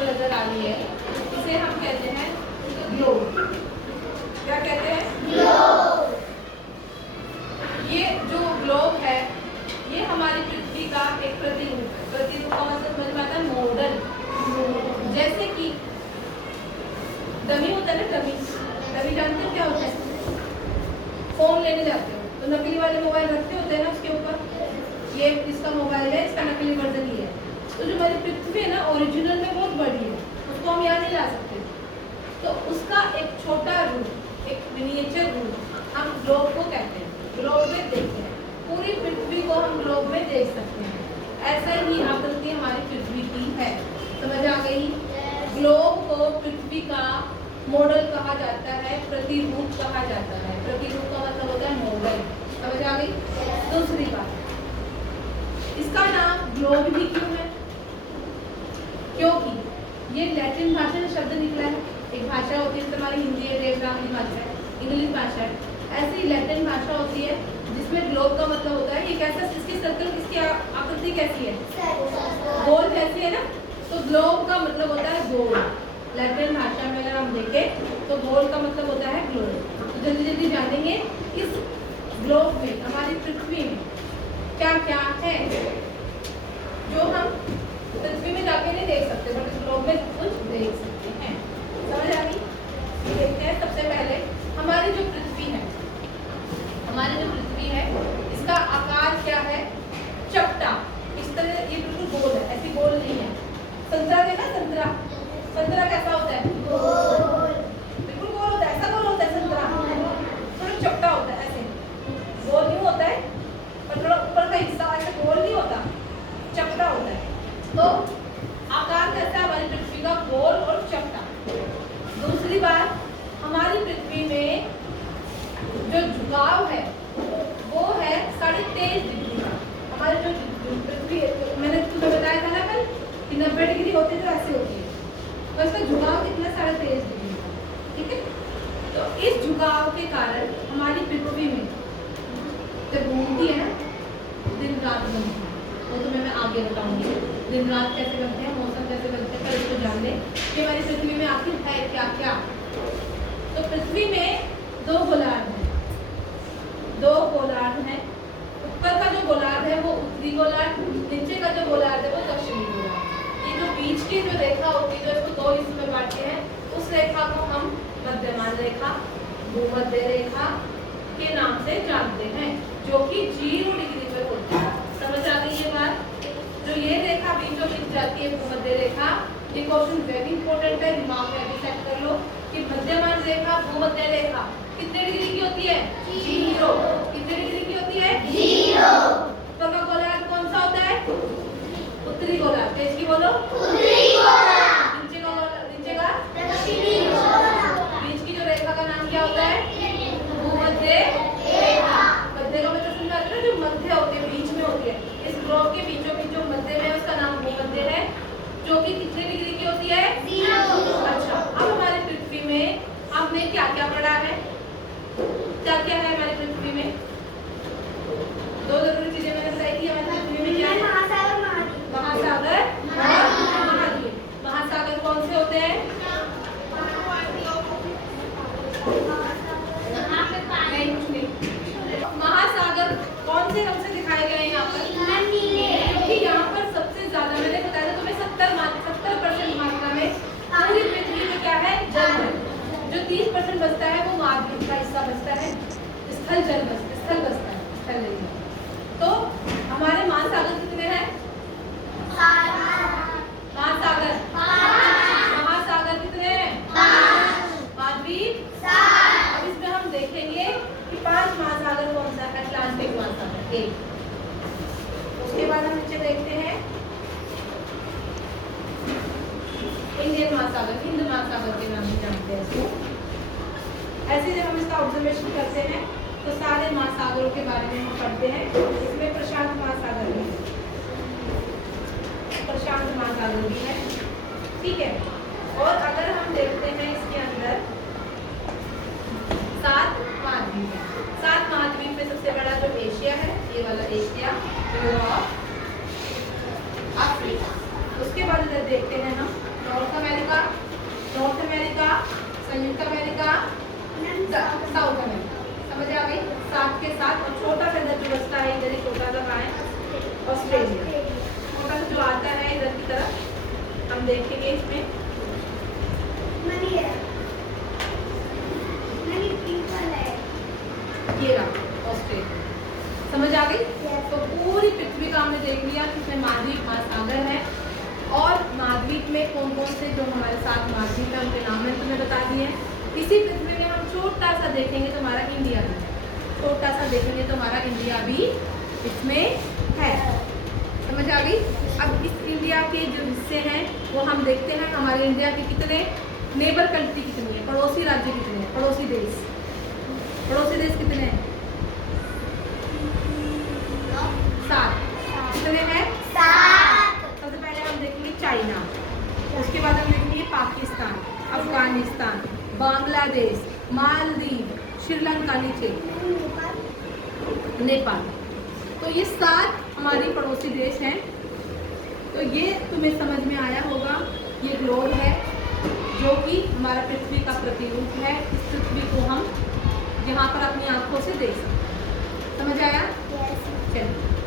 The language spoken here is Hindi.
आपको नजर आ रही है इसे हम कहते हैं ग्लोब। क्या कहते हैं? ग्लोब। ये जो ग्लोब है ये हमारी पृथ्वी का एक प्रतिरूप है। प्रतिरूप का मतलब समझ में आता है? मॉडल। जैसे कि डमी होता है ना, डमी। डमी जानते हैं क्या होता है? फोन लेने जाते हो तो नकली वाले मोबाइल रखते होते हैं ना उसके ऊपर, ये इसका मोबाइल है, इसका नकली वर्जन ये है। तो जो हमारी पृथ्वी है ना ओरिजिनल में बहुत बड़ी है, उसको हम यहाँ नहीं ला सकते। तो उसका एक छोटा रूप, एक मिनिएचर रूप हम ग्लोब को कहते हैं। ग्लोब में देखते हैं, पूरी पृथ्वी को हम ग्लोब में देख सकते हैं। ऐसा ही आकृति हमारी पृथ्वी की है। समझ आ गई? ग्लोब को पृथ्वी का मॉडल कहा जाता है, प्रतिरूप कहा जाता है। प्रतिरूप का मतलब होता है मॉडल। समझ आ गई? दूसरी बात, इसका नाम ग्लोब ही क्यों है? क्योंकि ये लैटिन भाषा से शब्द निकला है। एक भाषा होती है तुम्हारी हिंदी है, देवनागरी भाषा है, इंग्लिश भाषा है, ऐसी लैटिन भाषा होती है जिसमें ग्लोब का मतलब होता है ये कैसा, इसकी सर्कल, इसकी आकृति कैसी है? गोल जैसी है ना। तो ग्लोब का मतलब होता है गोल। लैटिन भाषा में अगर हम देखें तो गोल का मतलब होता है ग्लोब। तो जल्दी जल्दी जानेंगे इस ग्लोब में, हमारी पृथ्वी में क्या क्या है जो हम पृथ्वी में जाके नहीं देख सकते, बट इस ग्लोब में कुछ देख सकते हैं। समझ आ गई? देखते हैं सबसे पहले हमारी जो पृथ्वी है, हमारी जो पृथ्वी है इसका आकार क्या है? चपटा। इस तरह ये बिल्कुल गोल है, ऐसी गोल नहीं है। संतरा देखा? संतरा, संतरा कैसा होता है? गोल। बिल्कुल गोल होता है, ऐसा गोल होता है संतरा, थोड़ा चपटा होता है, ऐसे गोल नहीं होता है, और थोड़ा ऊपर का हिस्सा ऐसे गोल नहीं होता, चपटा होता है। तो आकार कैसा है हमारी पृथ्वी का? गोल और चपटा। दूसरी बात, हमारी पृथ्वी में जो झुकाव है वो है 23.5 डिग्री का। हमारी जो पृथ्वी है, मैंने तुम्हें बताया था ना कल कि 90 डिग्री होती है तो ऐसी होती है, तो इसका झुकाव कितना? 23.5 डिग्री का। ठीक है? तो इस झुकाव के कारण हमारी पृथ्वी में जब घूमती है ना, दिन रात बनती है, वो तुम्हें मैं आगे बताऊंगी। दिन रात कैसे बनते हैं, मौसम कैसे बनते हैं, पर इसको जान ले कि हमारी पृथ्वी में आखिर है क्या क्या। तो पृथ्वी में दो गोलार्ध हैं, दो गोलार्ध हैं। ऊपर का जो गोलार्ध है वो उत्तरी गोलार्ध, नीचे का जो गोलार्ध है वो दक्षिणी गोलार्ध। ये जो बीच की जो रेखा होती है, जो इसको दो हिस्सों में बांटते हैं, उस रेखा को हम मध्यमान रेखा, भूमध्य रेखा के नाम से जानते हैं, जो कि 0 डिग्री पे होती है। समझ आ गई ये बात? जो ये रेखा बीचों बीच जाती है, भूमध्य रेखा, ये क्वेश्चन वेरी इंपॉर्टेंट है, दिमाग में भी सेट कर लो कि मध्यमान रेखा, भूमध्य रेखा कितने डिग्री की होती है? 0। कितने डिग्री की होती है? 0। ऊपर का गोलार्ध कौन सा होता है? उत्तरी गोलार्ध। तेज की बोलो। उत्तरी गोलार्ध। नीचे का गोलार्ध, नीचे का दक्षिणी गोलार्ध। बीच की जो रेखा का नाम क्या होता है? भूमध्य रेखा। मध्य का मतलब समझ आता है, जो मध्य होती है, बीच में होती है। इस ग्लोब के बीचों बीच जो मध्य में है उसका नाम भूमध्य है, जो कि कितने डिग्री की होती है? 0। अच्छा, अब हमारी पृथ्वी में हमने क्या क्या पढ़ा है? क्या क्या है हमारी पृथ्वी में? दो जरूरी चीजें मैंने बताई थी हमारी पृथ्वी में क्या है? महासागर, महाद्वीप। महासागर कौन से होते हैं? नहीं, कुछ नहीं। महासागर कौन से रंग से दिखाए गए हैं यहाँ पर? क्योंकि यहाँ पर सबसे ज्यादा, मैंने बताया था तुम्हें, 70% मात्रा में पूरी पृथ्वी में क्या है? जल है। जो 30% बचता है वो महाद्वीप का हिस्सा बचता है, स्थल जल बचता है, स्थल नहीं। तो हमारे महासागर कितने हैं? महासागर महासागर कितने हैं? 5। महाद्वीप 7। अब इसमें हम देखेंगे कि 5 महासागर कौन सा है? अटलांटिक महासागर 1। उसके बाद हम नीचे देखते हैं इंडियन महासागर, हिंद महासागर के नाम से जानते हैं इसको। ऐसे जब हम इसका ऑब्जर्वेशन करते हैं तो सारे महासागरों के बारे में हम पढ़ते हैं। इसमें प्रशांत महासागर भी है, प्रशांत महासागर भी है। ठीक है? और अगर हम देखते हैं इसके अंदर 7 महाद्वीप है। 7 महाद्वीप में सबसे बड़ा जो एशिया है, ये वाला एशिया, यूरोप, अफ्रीका। उसके बाद इधर देखते हैं हम नॉर्थ अमेरिका, संयुक्त अमेरिका, साउथ अमेरिका। समझ आ गई? साथ के साथ और छोटा सा इधर जो बचता है, इधर ही छोटा सा कहाँ है? ऑस्ट्रेलिया। छोटा सा जो आता है इधर की तरफ हम देखेंगे इसमें ये रहा ऑस्ट्रेलिया। समझ आ गई? तो पूरी पृथ्वी का हमने देख लिया कि इसमें महाद्वीप महासागर है और महाद्वीप में कौन कौन से जो हमारे साथ महाद्वीप है उनके नाम मैंने तुम्हें बता दिए हैं। इसी पृथ्वी में हम छोटा सा देखेंगे तो हमारा इंडिया भी, छोटा सा देखेंगे तो हमारा इंडिया भी इसमें है। समझ आ गई? अब इस इंडिया के जो हिस्से हैं वो हम देखते हैं हमारे इंडिया के कितने नेबर कंट्री कितनी है, पड़ोसी राज्य कितने हैं, पड़ोसी देश कितने हैं? 7। कितने हैं? 7। सबसे पहले हम देखेंगे चाइना, उसके बाद हम देखेंगे पाकिस्तान, अफगानिस्तान, बांग्लादेश, मालदीव, श्रीलंका, नीचे नेपाल। तो ये 7 हमारी पड़ोसी देश हैं। तो ये तुम्हें समझ में आया होगा, ये ग्लोब है जो कि हमारा पृथ्वी का प्रतिरूप है। इस पृथ्वी को हम यहाँ पर अपनी आंखों से देख सकते हैं। समझ आया? चलिए।